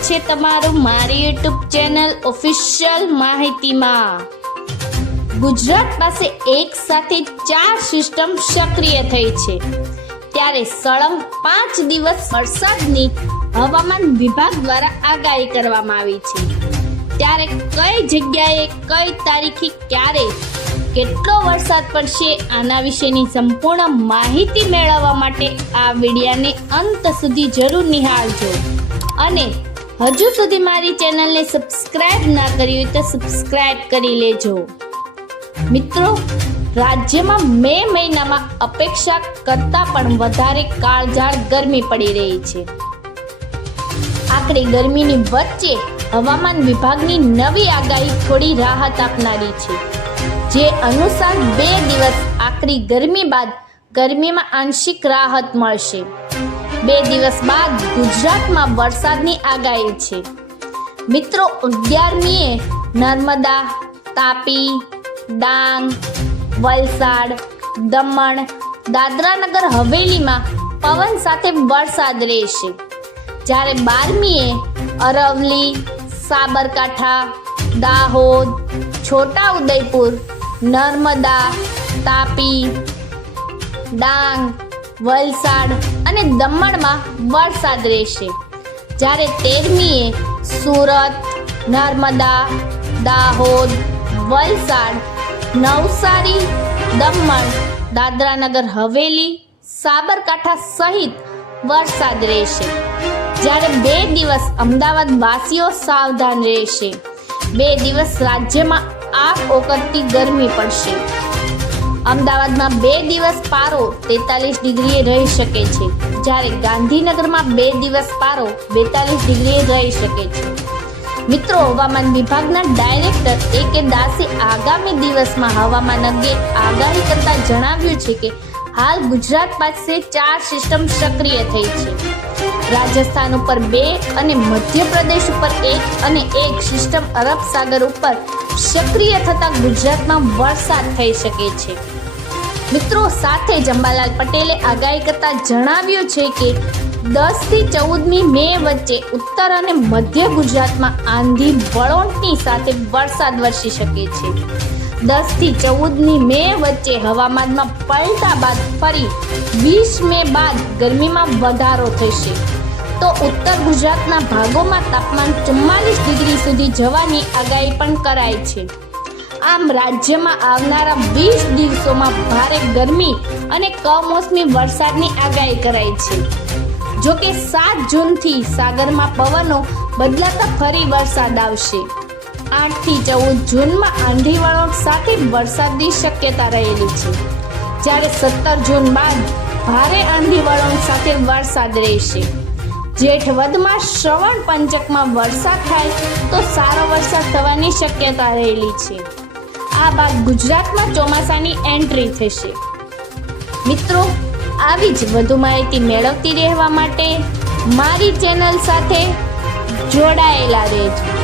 છે તમારું મારી યુટ્યુબ ચેનલ ઓફિશિયલ માહિતીમાં. ગુજરાત પાસે એક સાથે ચાર સિસ્ટમ સક્રિય થઈ છે. ત્યારે સળંગ પાંચ દિવસ વરસાદની હવામાન વિભાગ દ્વારા આગાહી કરવામાં આવી છે. ત્યારે કઈ જગ્યાએ કઈ તારીખે ક્યારે કેટલો વરસાદ પડશે આના વિશેની સંપૂર્ણ માહિતી મેળવવા માટે આ વિડિયાને અંત સુધી જરૂર નિહાળજો. અને હજુ સુધી મારી ચેનલને સબસ્ક્રાઇબ ના કરી હોય તો સબસ્ક્રાઇબ કરી લેજો. મિત્રો, રાજ્યમાં મે મહિનામાં અપેક્ષા કરતાં પણ વધારે કાળઝાળ ગરમી પડી રહી છે. આકરી ગરમીની વચ્ચે હવામાન વિભાગની નવી આગાહી થોડી રાહત આપનારી છે. જે અનુસાર બે દિવસ આકરી ગરમી બાદ ગરમીમાં આંશિક રાહત મળશે. બે દિવસ બાદ ગુજરાતમાં વરસાદની આગાહી છે. મિત્રો, અગિયારમીએ નર્મદા, તાપી, ડાંગ, વલસાડ, દમણ, દાદરાનગર હવેલીમાં પવન સાથે વરસાદ રહેશે. જ્યારે બારમીએ અરવલી સાબરકાંઠા, દાહોદ છોટા ઉદયપુર નર્મદા, તાપી, ડાંગ વલસાડ અને દમણમાં વરસાદ રહેશે. જ્યારે તેરમીએ સુરત, નર્મદા, દાહોદ, વલસાડ, નવસારી, દમણ, દાદરાનગર, હવેલી, સાબરકાંઠા સહિત વરસાદ રહેશે. જ્યારે બે દિવસ અમદાવાદ વાસીઓ સાવધાન રહેશે. બે દિવસ રાજ્યમાં આગ ઓકળતી ગરમી પડશે. અમદાવાદમાં બે દિવસ પારો તેતાલીસ ડિગ્રીએ રહી શકે છે. જ્યારે ગાંધીનગરમાં બે દિવસ પારો બેતાલીસ ડિગ્રીએ રહી શકે છે. મિત્રો, હવામાન વિભાગના ડાયરેક્ટર એ કે દાસે આગામી દિવસમાં હવામાન અંગે આગાહી કરતા જણાવ્યું છે કે હાલ ગુજરાત પાસે ચાર સિસ્ટમ સક્રિય થઈ છે. રાજસ્થાન ઉપર બે અને મધ્યપ્રદેશ ઉપર એક અને એક સિસ્ટમ અરબ સાગર ઉપર સક્રિય થતા ગુજરાતમાં વરસાદ થઈ શકે છે. મિત્રો, સાથે જ પટેલે આગાહી કરતા જણાવ્યું છે કે દસથી ચૌદમી મે વચ્ચે ઉત્તર અને મધ્ય ગુજરાતમાં આંધી વળોટની સાથે વરસાદ વરસી શકે છે. દસથી ચૌદમી મે વચ્ચે હવામાનમાં પલટા બાદ ફરી વીસ મે બાદ ગરમીમાં વધારો થશે. તો ઉત્તર ગુજરાતના ભાગોમાં તાપમાન ચુમ્માલીસ ડિગ્રી સુધી જવાની આગાહી પણ કરાઈ છે. આમ રાજ્યમાં આવનારા વીસ દિવસોમાં ભારે ગરમી અને કમોસમી વરસાદની આગાહી કરાઈ છે. જોકે સાત જૂનથી સાગરમાં પવનો બદલાતા ફરી વરસાદ આવશે. આઠથી ચૌદ જૂનમાં આંધી વળોટ સાથે વરસાદની શક્યતા રહેલી છે. જ્યારે સત્તર જૂન બાદ ભારે આંધી વળોટ સાથે વરસાદ રહેશે. જેઠ વધમાં શ્રવણ પંચકમાં વરસાદ થાય તો સારો વરસાદ થવાની શક્યતા રહેલી છે. આ બાદ ગુજરાતમાં ચોમાસાની એન્ટ્રી થશે. મિત્રો, આવી જ વધુ માહિતી મેળવતી રહેવા માટે મારી ચેનલ સાથે જોડાયેલા રહેજો.